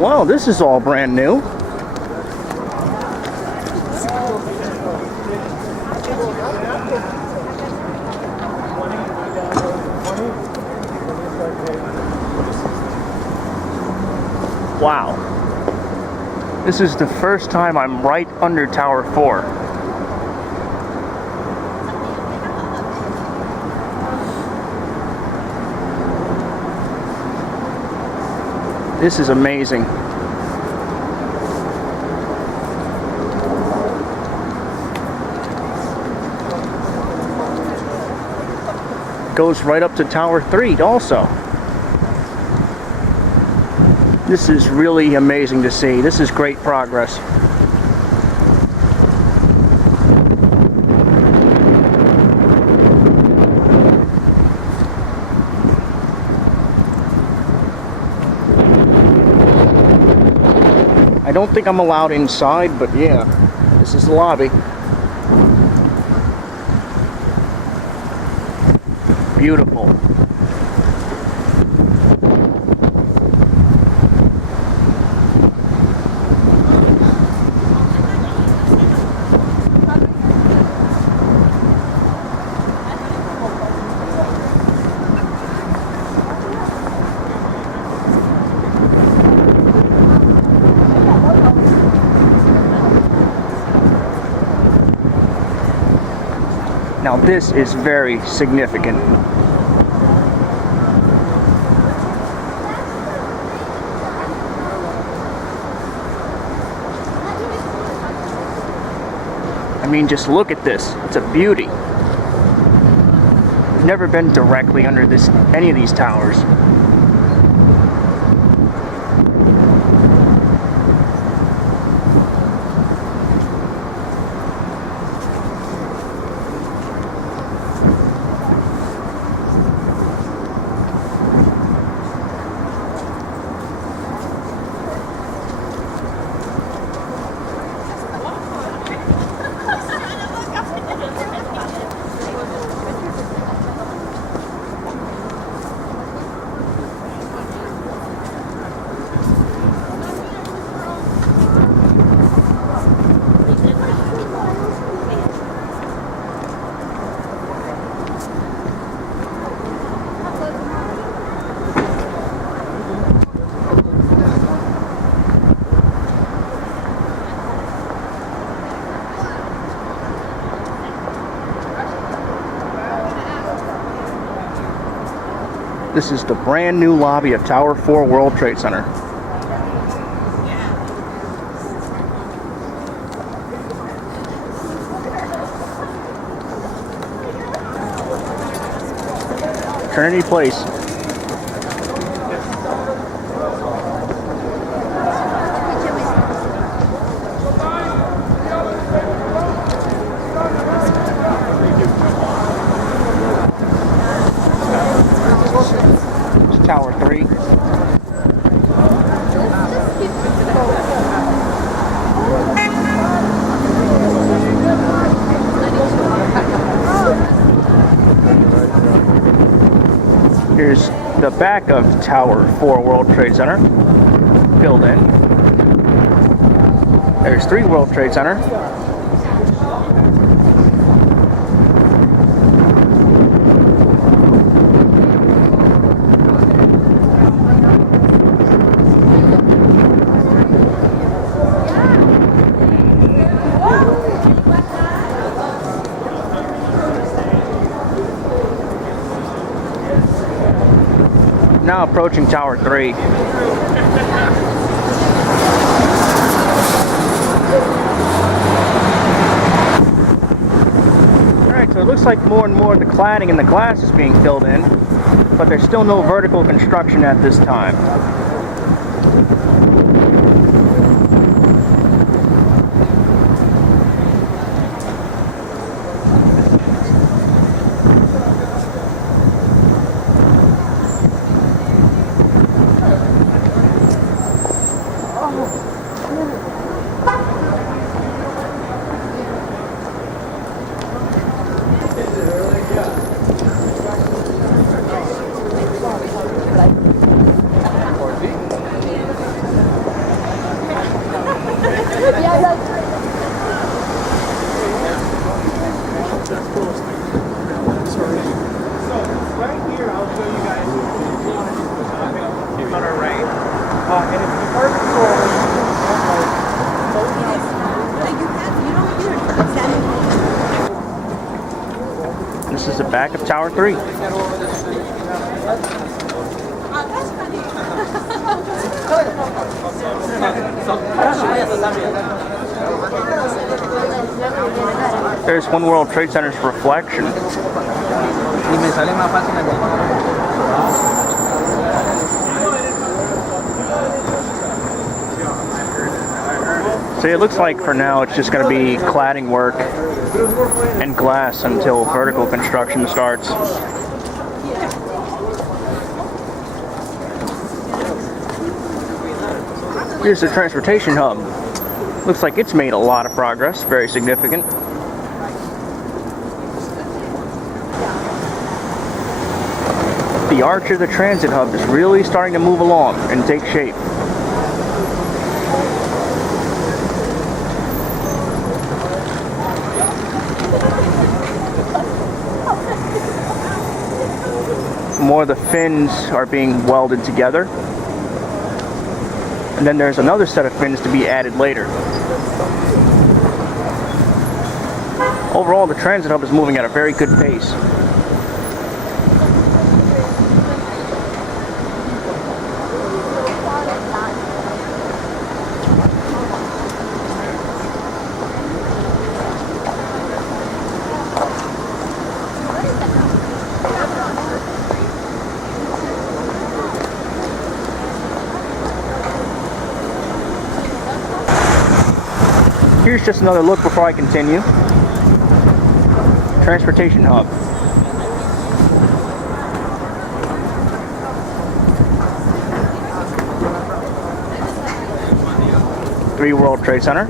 Wow, this is all brand new. Wow. This is the first time I'm right under Tower 4. This is amazing. Goes right up to Tower 3 also. This is really amazing to see. This is great progress. I don't think I'm allowed inside, but yeah, this is the lobby. Beautiful. Now this is very significant. I mean, just look at this. It's a beauty. I've never been directly under any of these towers. This is the brand new lobby of Tower 4 World Trade Center. Trinity Place. Tower 3. Here's the back of Tower 4 World Trade Center, filled in. There's 3 World Trade Center. Now approaching Tower 3. Alright, so it looks like more and more of the cladding and the glass is being filled in, but there's still no vertical construction at this time. And it's department store. This is the back of Tower 3. There's One World Trade Center's reflection. So it looks like for now it's just going to be cladding work and glass until vertical construction starts. Here's the transportation hub. Looks like it's made a lot of progress, very significant. The arch of the transit hub is really starting to move along and take shape. More of the fins are being welded together. And then there's another set of fins to be added later. Overall, the transit hub is moving at a very good pace. Here's just another look before I continue. Transportation hub. Three World Trade Center.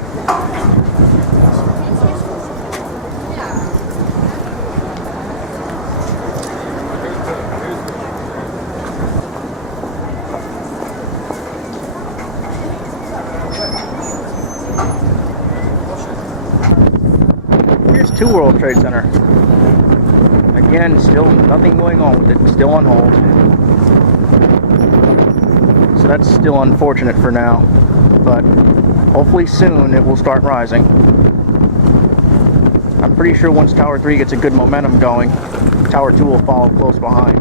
Here's Two World Trade Center. Again, still nothing going on with it, still on hold. So that's still unfortunate for now, but hopefully soon it will start rising. I'm pretty sure once Tower 3 gets a good momentum going, Tower 2 will follow close behind.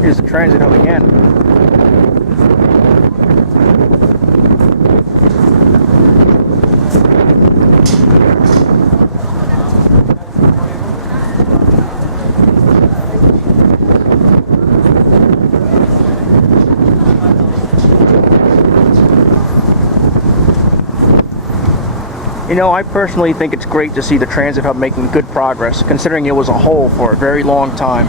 Here's the transit hub again. You know, I personally think it's great to see the transit hub making good progress, considering it was a hole for a very long time.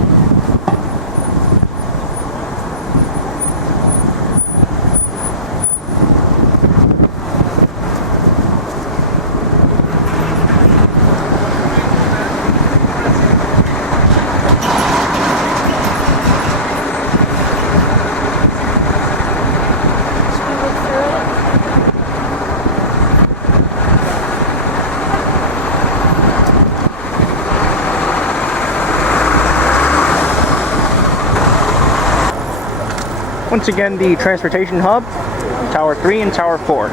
Once again, the transportation hub, Tower 3 and Tower 4.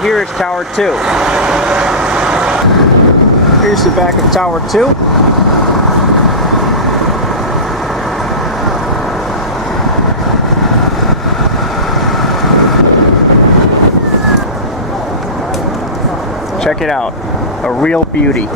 Here is Tower 2. Here's the back of Tower 2. Check it out. A real beauty.